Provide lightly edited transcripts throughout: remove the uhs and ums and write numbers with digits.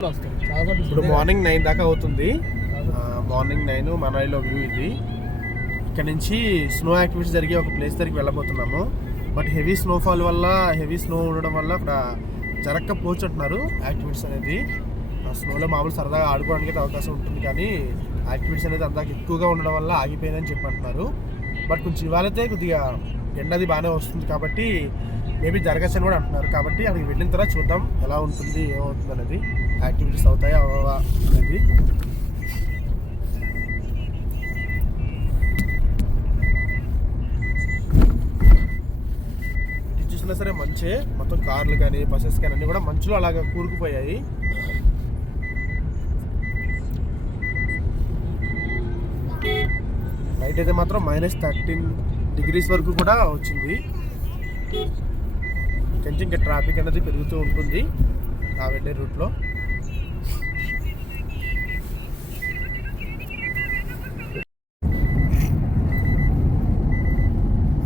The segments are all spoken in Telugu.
ఇప్పుడు మార్నింగ్ 9 దాకా అవుతుంది. మార్నింగ్ 9 మనాలిలో వ్యూ ఇది. ఇక్కడ నుంచి స్నో యాక్టివిటీస్ జరిగే ఒక ప్లేస్ దగ్గరికి వెళ్ళబోతున్నాము. బట్ హెవీ స్నోఫాల్ వల్ల, హెవీ స్నో ఉండడం వల్ల అక్కడ జరగకపోవచ్చు అంటున్నారు యాక్టివిటీస్ అనేది. స్నోలో మామూలు సరదాగా ఆడుకోవడానికి అయితే అవకాశం ఉంటుంది, కానీ యాక్టివిటీస్ అనేది అందాక ఎక్కువగా ఉండడం వల్ల ఆగిపోయిందని చెప్పి అంటున్నారు. బట్ కొంచెం ఇవాళైతే కొద్దిగా ఎండది బాగానే వస్తుంది కాబట్టి మేబీ జరగచ్చు అని కూడా అంటున్నారు. కాబట్టి అక్కడికి వెళ్ళిన తర్వాత చూద్దాం ఎలా ఉంటుంది, ఏమవుతుంది అనేది, యాక్టివిటీస్ అవుతాయా అవవా అనేది. ఇది చూసినా సరే మంచే, మొత్తం కార్లు కానీ బస్సెస్ కానీ అన్నీ కూడా మంచులో అలాగా కూరుకుపోయాయి. నైట్ అయితే మాత్రం -13 degrees వరకు కూడా వచ్చింది. కొంచెం ఇంకా ట్రాఫిక్ అనేది పెరుగుతూ ఉంటుంది ఆ వెళ్ళే రూట్లో.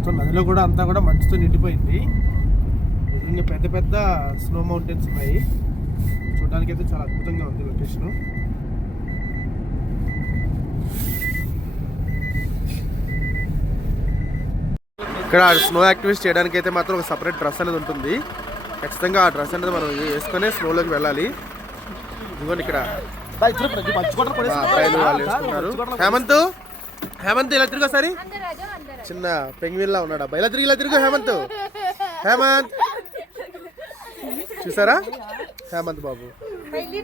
సో నదిలో కూడా అంతా కూడా మంచుతో నిండిపోయింది. ఇంకా పెద్ద పెద్ద స్నో మౌంటైన్స్ ఉన్నాయి. చూడడానికి అయితే చాలా అద్భుతంగా ఉంది లొకేషను. ఇక్కడ స్నో యాక్టివిటీస్ చేయడానికి అయితే మాత్రం ఒక సపరేట్ డ్రెస్ అనేది ఉంటుంది. ఖచ్చితంగా ఆ డ్రెస్ అనేది మనం వేసుకొని స్నోలోకి వెళ్ళాలి. ఇదిగోండి ఇక్కడ అబ్బాయిలు వాళ్ళు వేసుకున్నారు. హేమంత్ ఇలా తిరుగు ఒకసారి. చిన్న పెంగ్విన్ లా ఉన్నాడు అబ్బాయి. ఇలా తిరుగు హేమంత్. చూసారా హేమంత్ బాబు,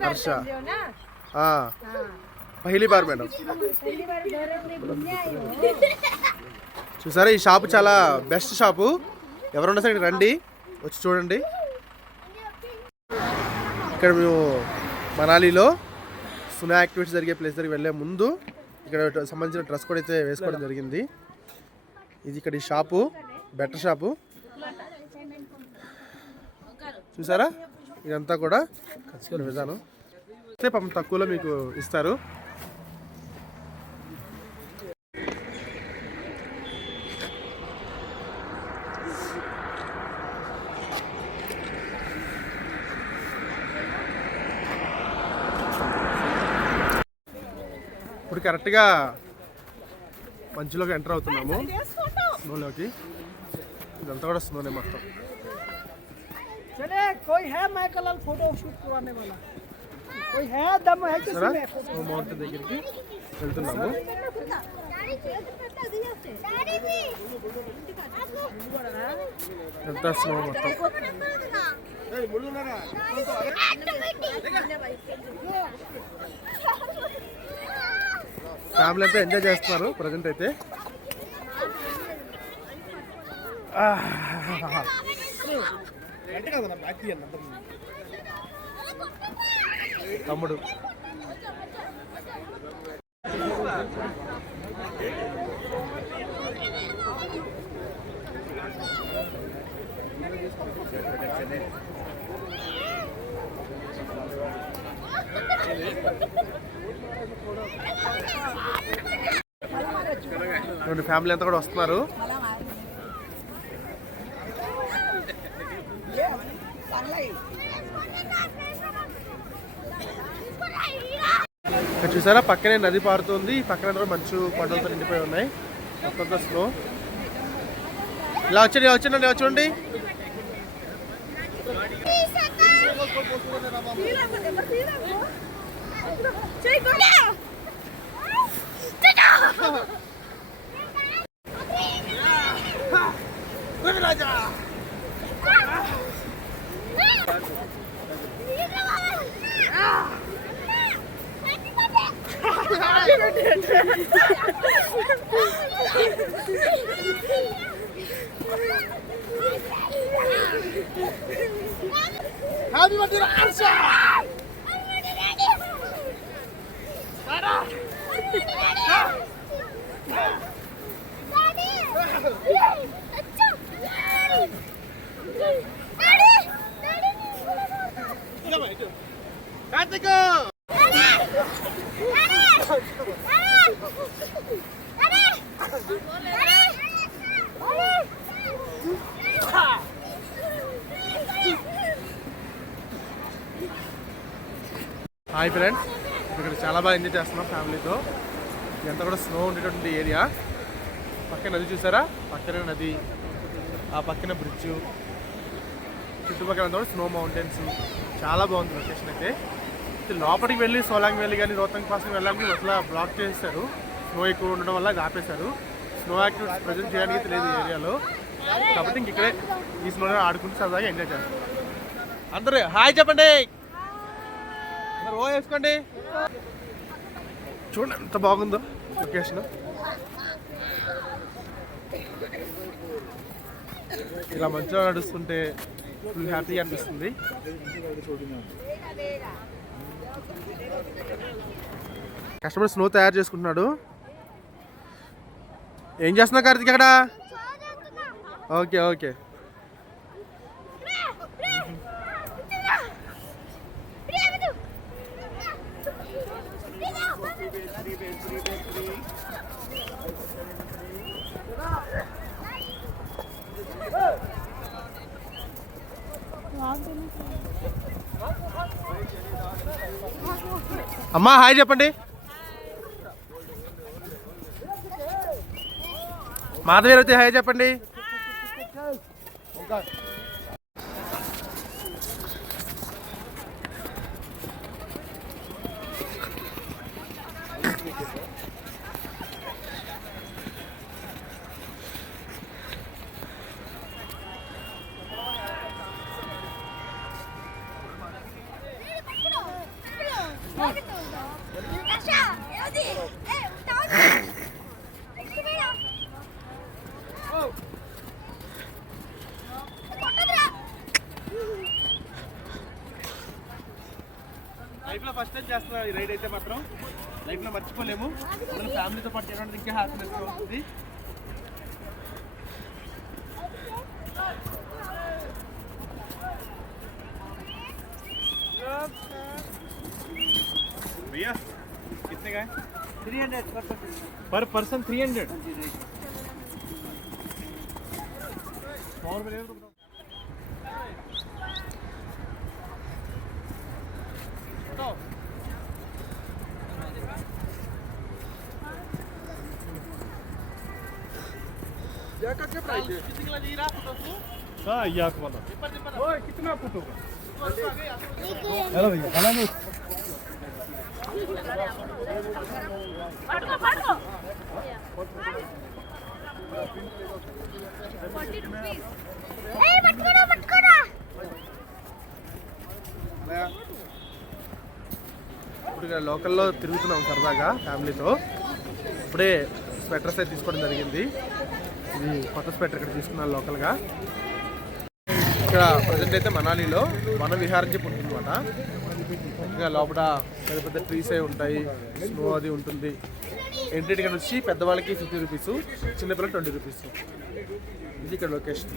హర్ష. పహిలీ బార్ మేడం. చూసారా ఈ షాపు చాలా బెస్ట్ షాపు. ఎవరున్నా సరే రండి, వచ్చి చూడండి. ఇక్కడ మేము మనాలిలో స్నో యాక్టివిటీస్ జరిగే ప్లేస్ దగ్గరికి వెళ్ళే ముందు ఇక్కడ సంబంధించిన డ్రెస్ కూడా అయితే వేసుకోవడం జరిగింది. ఇది ఇక్కడ ఈ షాపు బెటర్ షాపు. చూసారా ఇదంతా కూడా విధానం అయితే పాపం తక్కువలో మీకు ఇస్తారు. ఇప్పుడు కరెక్ట్గా మంచులోకి ఎంటర్ అవుతున్నాము, స్నోలోకి. ఇదంతా కూడా స్నోనే మొత్తం. స్నో మౌంటైన్ దగ్గరికి వెళ్తున్నాము. ఎంత స్నో మొత్తం. ఫ్యామిలీ అయితే ఎంజాయ్ చేస్తున్నారు ప్రజెంట్ అయితే. తమ్ముడు ఫ్యామిలీ అంతా కూడా వస్తున్నారు. చూసారా పక్కనే నది పారుతుంది, పక్కన మంచు కొండలతో నిండిపోయి ఉన్నాయి. మొత్తం స్నో. ఇలా వచ్చండి చూడండి. Happy birthday, Arsha! Hi friends, ఇక్కడ చాలా బాగా ఎంజాయ్ చేస్తున్నాం ఫ్యామిలీతో. ఇదంతా కూడా స్నో ఉండేటువంటి ఏరియా. పక్కన నది చూసారా, పక్కనే నది, ఆ పక్కన బ్రిడ్జ్, చుట్టుపక్కల కూడా స్నో మౌంటైన్స్. చాలా బాగుంది లొకేషన్ అయితే. లోపలికి వెళ్ళి సోలాంగ్ వ్యాలీ కానీ రోహతంగ్ పాస్ వెళ్ళడానికి అట్లా బ్లాక్ చేశారు. స్నో ఎక్కువ ఉండడం వల్ల అది ఆపేశారు. స్నో యాక్టివిటీస్ ప్రజెంట్ చేయడానికి తెలియదు ఈ ఏరియాలో, కాబట్టి ఇంక ఇక్కడే ఈ స్నోలో ఆడుకుంటూ సరదాగా ఎంజాయ్ చేస్తారు. అందరూ హాయ్ చెప్పండి, అందరూ ఓ వేసుకోండి. చూడండి ఎంత బాగుందో లొకేషన్. ఇలా మంచిగా నడుస్తుంటే ఫుల్ హ్యాపీగా అనిపిస్తుంది. కస్టమర్ స్నో తయారు చేసుకుంటున్నాడు. ఏం చేస్తున్నావు కార్తీక్ అక్కడ? Okay okay. అమ్మా హాయ్ చెప్పండి. మాధవీర్ అయితే హాయ్ చెప్పండి. లైఫ్లో ఫస్ట్ టైం చేస్తున్నా ఈ రైడ్ అయితే మాత్రం లైఫ్లో మర్చిపోలేము. మన ఫ్యామిలీతో పాటు చేయడానికి ఇంకా హ్యాపీనెస్ అవుతుంది. भैया कितने का है? 300 पर पर्सन 300. और मिलेगा तो बताओ. क्या का क्या प्राइस है? कितने का जी रहा फोटो को? हां याक वाला. ओए कितना फोटो का? हेलो भैया खाना लो. पढ़ो 40 rupees. ए मत करो. ఇప్పుడు లోకల్లో తిరుగుతున్నాం సరదాగా ఫ్యామిలీతో. ఇప్పుడే స్వెటర్స్ అయితే తీసుకోవడం జరిగింది. ఇది కొత్త స్వెటర్ ఇక్కడ తీసుకున్నాను లోకల్గా. ఇక్కడ ప్రజెంట్ అయితే మనాలిలో వన విహారం చెప్పి ఉంటుందన్నమాట. ఇంకా లోపల పెద్ద పెద్ద ట్రీస్ అవి ఉంటాయి, స్నో అది ఉంటుంది. ఎంట్రీ టికెట్ వచ్చి పెద్దవాళ్ళకి 50 రూపీస్, చిన్నపిల్లలకి 20 రూపీస్. ఇది ఇక్కడ లొకేషన్.